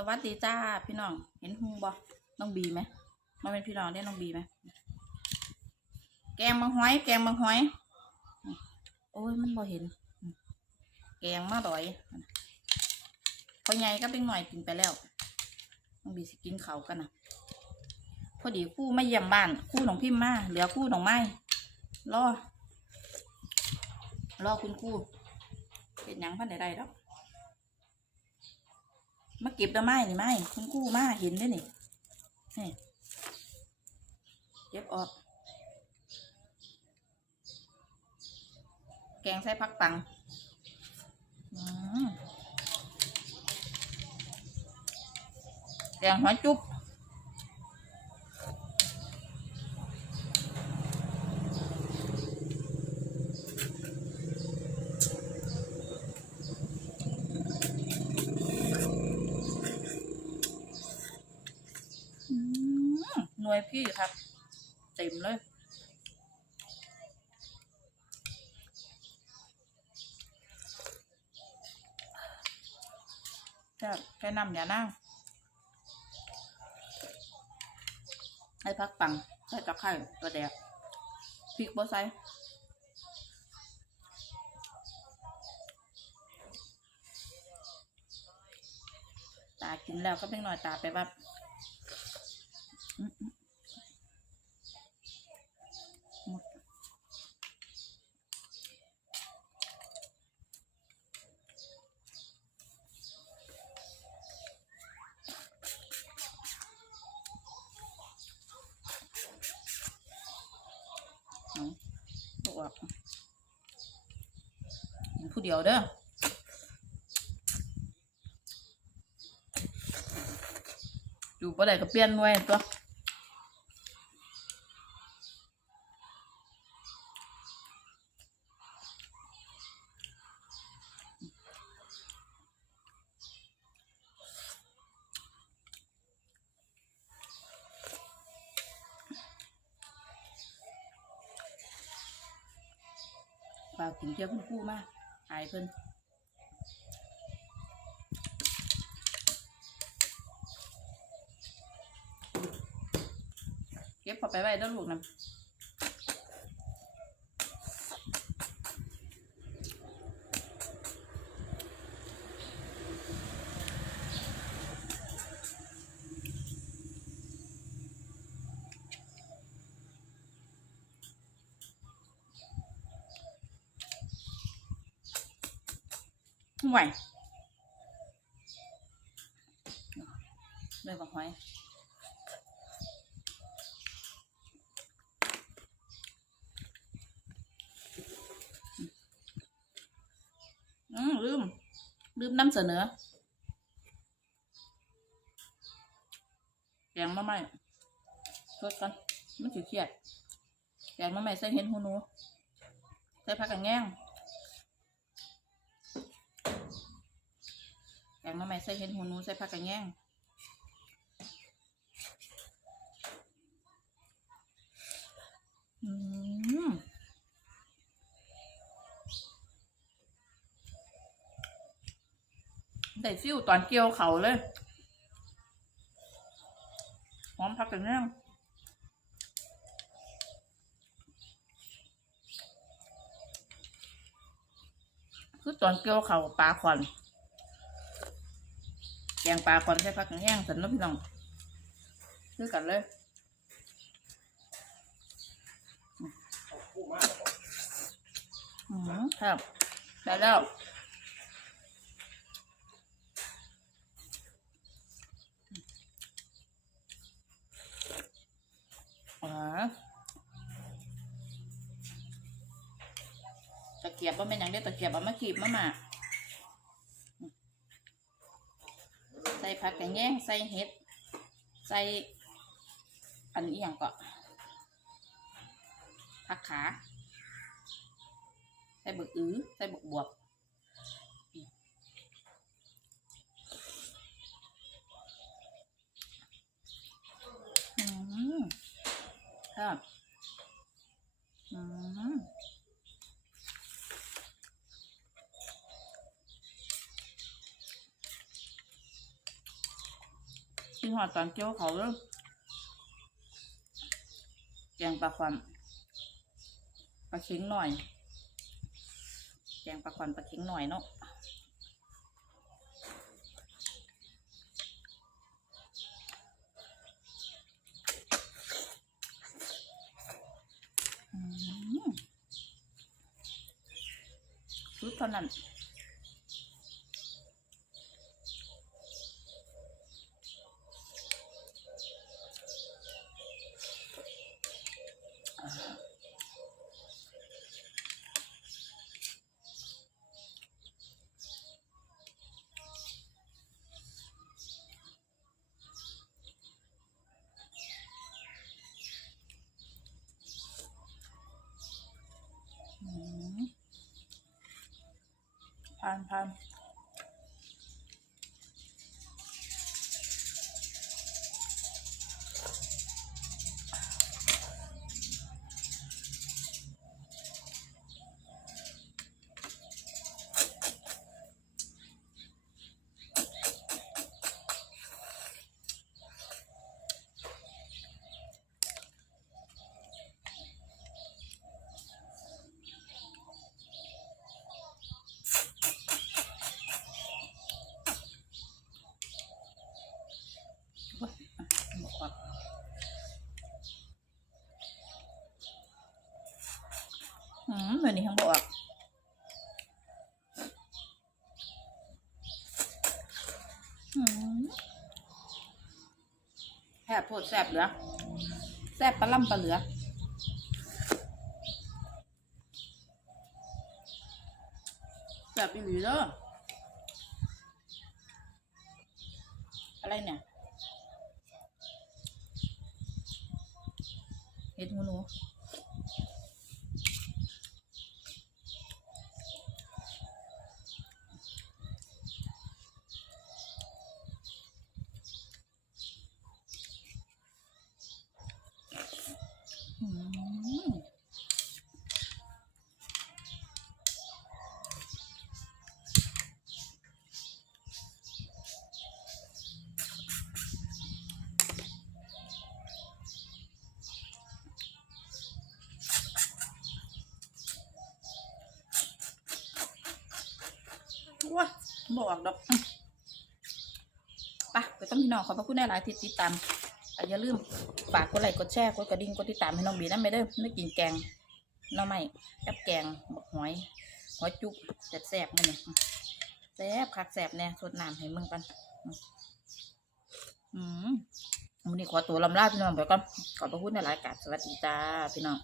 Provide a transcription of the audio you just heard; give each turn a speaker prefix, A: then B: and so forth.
A: สวัสดีจ้าพี่น้อง เห็นหุงบ่น้องบีไหมมันเป็นพี่น้องได้น้องบีไหมแกงมังหอย แกงมังหอย โอ้ยมันบ่เห็น แกงมาดอยพอใหญ่ก็เป็นหน่อยกินไปแล้วน้องบีสิกินเขาวกันนะพอดีคู่ไม่เยี่ยมบ้านคู่น้องพิมพ์มาเหลือคู่น้องไม้รอรอคุณครู่เป็นหยังพันใดๆแล้ว มาเก็บดอกไม้นี่ไม้คุณกู้มาเห็นด้วยนี่นี่เก็บออก แกงใส่ผักปังแกงหอยจุ๊บอืมห น่วยพี่ครับ เต็มเลยจะแค่นำอย่านั่งให้พักปังใส่ตะไคร้กระเดียกพริกบ่ใส่ตากินแล้วก็เป็นหน่อยตาไปวัดอืมๆหมดเอาบอกว่ากิน ผู้เดียวเด้ออยู่ปะไหนก็เปลี่ยนหน่วยตัวเปล่ากินเที่ยวเพิ่นกู้มากหายเพิ่นเก็บพอไปไว้ด้อลูกนะ ห่วยเลยบอกหอยอืมลืม ลืมนำเสนอแกงมะไม่ทดกันมันสิเครียดแกงมะไม่ใส่เห็ดหูหนู ใส่ผักกระแง่ง แกงมะไม่ใส่เห็ดหูหนูใส่ผักกระแง่งอืมได้ฟิวตอนเกี่ยวเขาเลยหอมผักกระแง่งคือตอนเกี่ยวเขาปลาขอน งปลาขอนใส่ผักแง่งสันนาะพี่น้องคือกันเลยอืมครับได้แล้วอ๋อตะเกียบว่าเป็นอย่างเดียวตะเกียบเอามาขีบมามาใส่ ผักแกงแยงใส่เห็ด ใส่อันนี้อย่างก็ผักขา ใส่บกอื้อใส่บกบวบอืมครับอืม หอดตอนเกี๊ยวเขาเลยแกงปลาควันปลาเค็งหน่อย แกงปลาควันปลาเค็งหน่อยเนาะชุดเท่านั้น ผ่า อืมเดี๋ยวนี้ทั้งบอกอืมแซ่บโพดแซ่บเหลือแซ่บปลาล่ำปลาเหลือแซ่บอีหลีเด้ออะไรเนี่ยเห็ดหูหนูอืมว้า บอกดอกอืมไปต้องพี่น้องขอบพระคุณในหลายๆที่ติดตามอย่าลืมฝากกดไลค์กดแชร์กดกระดิ่งกดติดตามให้น้องบีนะไม่เด้ไม่กินแกงหน้ำไม่กับแกงบักหอยหอยจุกแซ่บๆมันเนี่ยแซ่บคักแซ่บเนี่ยสดน้ำให้มึงกันอืมวันนี้ขอตัวลำลาพี่น้องไปก่อนขอบพระคุณในหลายๆกาสวัสดีจ้าพี่น้อง